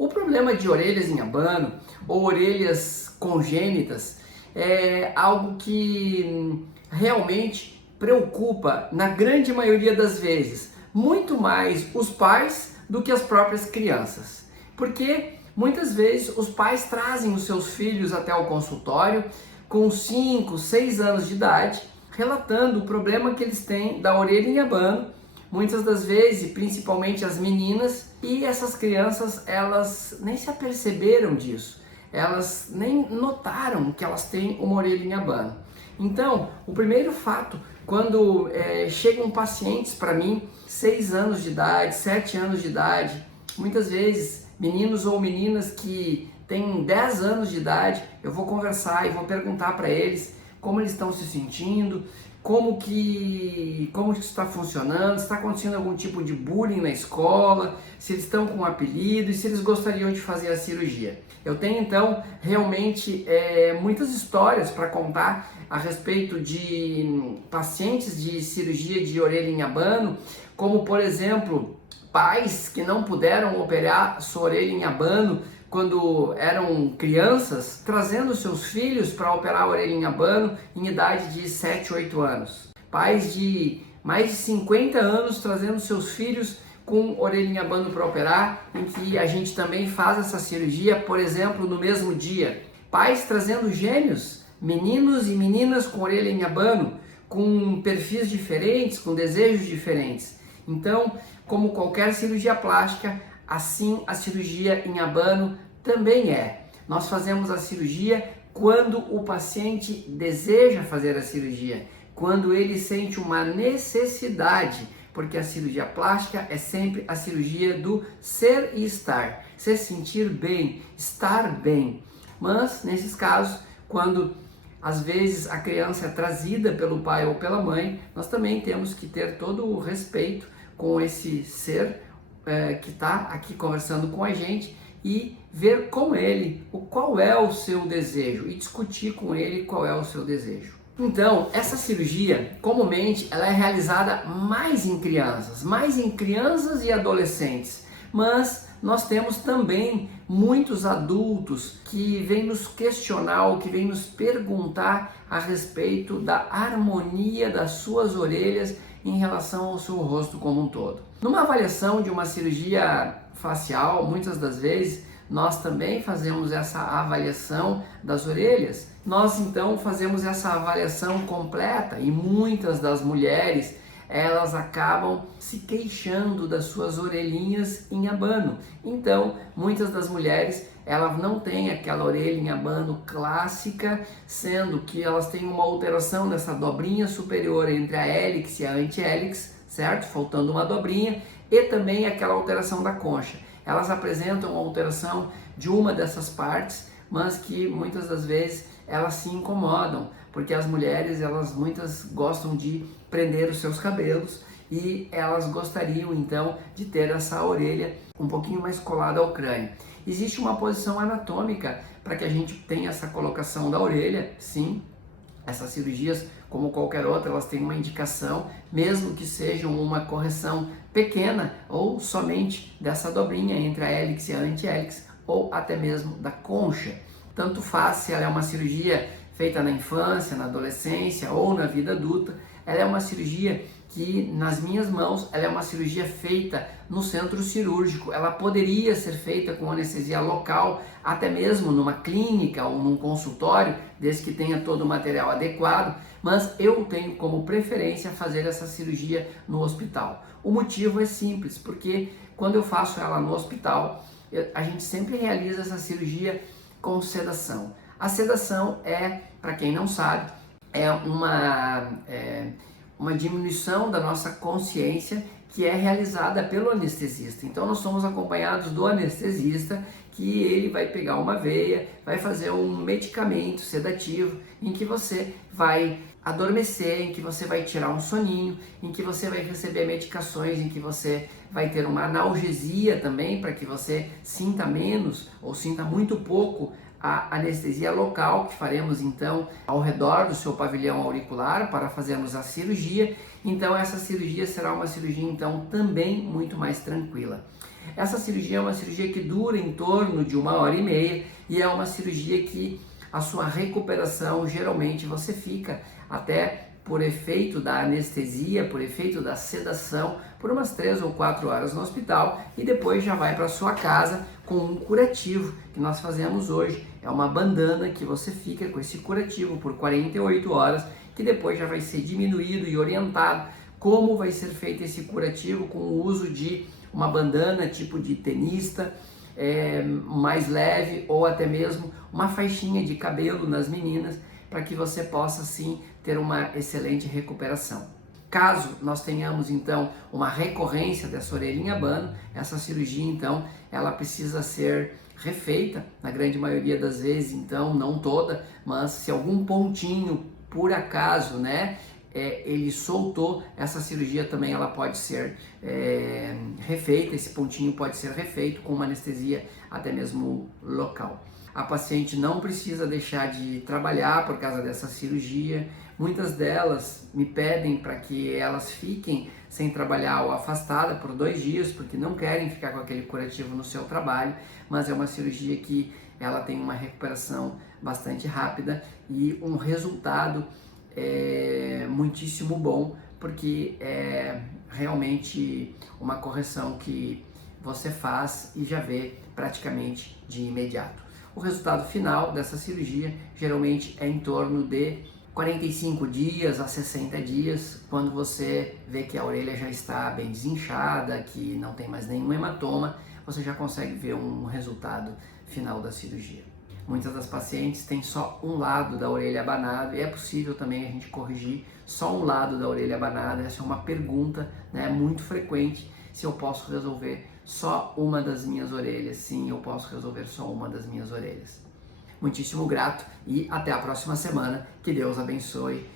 O problema de orelhas em abano ou orelhas congênitas é algo que realmente preocupa, na grande maioria das vezes, muito mais os pais do que as próprias crianças. Porque muitas vezes os pais trazem os seus filhos até o consultório com 5, 6 anos de idade, relatando o problema que eles têm da orelha em abano, muitas das vezes, principalmente as meninas, e essas crianças, elas nem se aperceberam disso, elas nem notaram que elas têm uma orelha em abano. Então, o primeiro fato, quando chegam pacientes para mim, 6 anos de idade, 7 anos de idade, muitas vezes meninos ou meninas que têm 10 anos de idade, eu vou conversar e vou perguntar para eles como eles estão se sentindo, como que está funcionando, se está acontecendo algum tipo de bullying na escola, se eles estão com um apelido e se eles gostariam de fazer a cirurgia. Eu tenho então realmente muitas histórias para contar a respeito de pacientes de cirurgia de orelha em abano, como por exemplo, pais que não puderam operar sua orelha em abano quando eram crianças, trazendo seus filhos para operar a orelha em abano em idade de 7, 8 anos. Pais de mais de 50 anos trazendo seus filhos com orelha em abano para operar, em que a gente também faz essa cirurgia, por exemplo, no mesmo dia. Pais trazendo gêmeos, meninos e meninas com orelha em abano, com perfis diferentes, com desejos diferentes. Então, como qualquer cirurgia plástica, assim a cirurgia em abano também é. Nós fazemos a cirurgia quando o paciente deseja fazer a cirurgia, quando ele sente uma necessidade, porque a cirurgia plástica é sempre a cirurgia do ser e estar, se sentir bem, estar bem. Mas, nesses casos, quando às vezes a criança é trazida pelo pai ou pela mãe, nós também temos que ter todo o respeito com esse ser que está aqui conversando com a gente e ver com ele qual é o seu desejo e discutir com ele qual é o seu desejo. Então, essa cirurgia, comumente, ela é realizada mais em crianças e adolescentes, mas nós temos também muitos adultos que vêm nos questionar ou que vêm nos perguntar a respeito da harmonia das suas orelhas em relação ao seu rosto como um todo. Numa avaliação de uma cirurgia facial, muitas das vezes, nós também fazemos essa avaliação das orelhas. Nós então fazemos essa avaliação completa e muitas das mulheres, elas acabam se queixando das suas orelhinhas em abano. Então, muitas das mulheres, elas não têm aquela orelha em abano clássica, sendo que elas têm uma alteração nessa dobrinha superior entre a hélix e a antihélix, certo? Faltando uma dobrinha, e também aquela alteração da concha. Elas apresentam uma alteração de uma dessas partes, mas que muitas das vezes elas se incomodam, porque as mulheres, elas muitas gostam de prender os seus cabelos e elas gostariam então de ter essa orelha um pouquinho mais colada ao crânio. Existe uma posição anatômica para que a gente tenha essa colocação da orelha, sim. Essas cirurgias, como qualquer outra, elas têm uma indicação, mesmo que sejam uma correção pequena ou somente dessa dobrinha entre a hélix e a antihélix, ou até mesmo da concha. Tanto faz se ela é uma cirurgia feita na infância, na adolescência ou na vida adulta, ela é uma cirurgia que nas minhas mãos, ela é uma cirurgia feita no centro cirúrgico. Ela poderia ser feita com anestesia local, até mesmo numa clínica ou num consultório, desde que tenha todo o material adequado, mas eu tenho como preferência fazer essa cirurgia no hospital. O motivo é simples, porque quando eu faço ela no hospital, a gente sempre realiza essa cirurgia com sedação. A sedação para quem não sabe, é uma diminuição da nossa consciência que é realizada pelo anestesista. Então nós somos acompanhados do anestesista, que ele vai pegar uma veia, vai fazer um medicamento sedativo em que você vai adormecer, em que você vai tirar um soninho, em que você vai receber medicações, em que você vai ter uma analgesia também, para que você sinta menos ou sinta muito pouco a anestesia local, que faremos então ao redor do seu pavilhão auricular para fazermos a cirurgia. Então essa cirurgia será uma cirurgia então também muito mais tranquila. Essa cirurgia é uma cirurgia que dura em torno de 1h30 e é uma cirurgia que a sua recuperação, geralmente você fica até por efeito da anestesia, por efeito da sedação, por umas 3 ou 4 horas no hospital e depois já vai para sua casa com um curativo que nós fazemos hoje. É uma bandana que você fica com esse curativo por 48 horas, que depois já vai ser diminuído e orientado como vai ser feito esse curativo com o uso de uma bandana tipo de tenista, mais leve, ou até mesmo uma faixinha de cabelo nas meninas, para que você possa sim ter uma excelente recuperação. Caso nós tenhamos então uma recorrência dessa orelhinha abano, essa cirurgia então ela precisa ser refeita, na grande maioria das vezes, então não toda, mas se algum pontinho por acaso, né, ele soltou, essa cirurgia também ela pode ser refeita, esse pontinho pode ser refeito com uma anestesia até mesmo local. A paciente não precisa deixar de trabalhar por causa dessa cirurgia. Muitas delas me pedem para que elas fiquem sem trabalhar ou afastada por 2 dias, porque não querem ficar com aquele curativo no seu trabalho, mas é uma cirurgia que ela tem uma recuperação bastante rápida e um resultado muitíssimo bom, porque é realmente uma correção que você faz e já vê praticamente de imediato. O resultado final dessa cirurgia geralmente é em torno de 45 dias a 60 dias, quando você vê que a orelha já está bem desinchada, que não tem mais nenhum hematoma, você já consegue ver um resultado final da cirurgia. Muitas das pacientes têm só um lado da orelha abanado e é possível também a gente corrigir só um lado da orelha abanada. Essa é uma pergunta, né, muito frequente, se eu posso resolver só uma das minhas orelhas. Sim, eu posso resolver só uma das minhas orelhas. Muitíssimo grato e até a próxima semana. Que Deus abençoe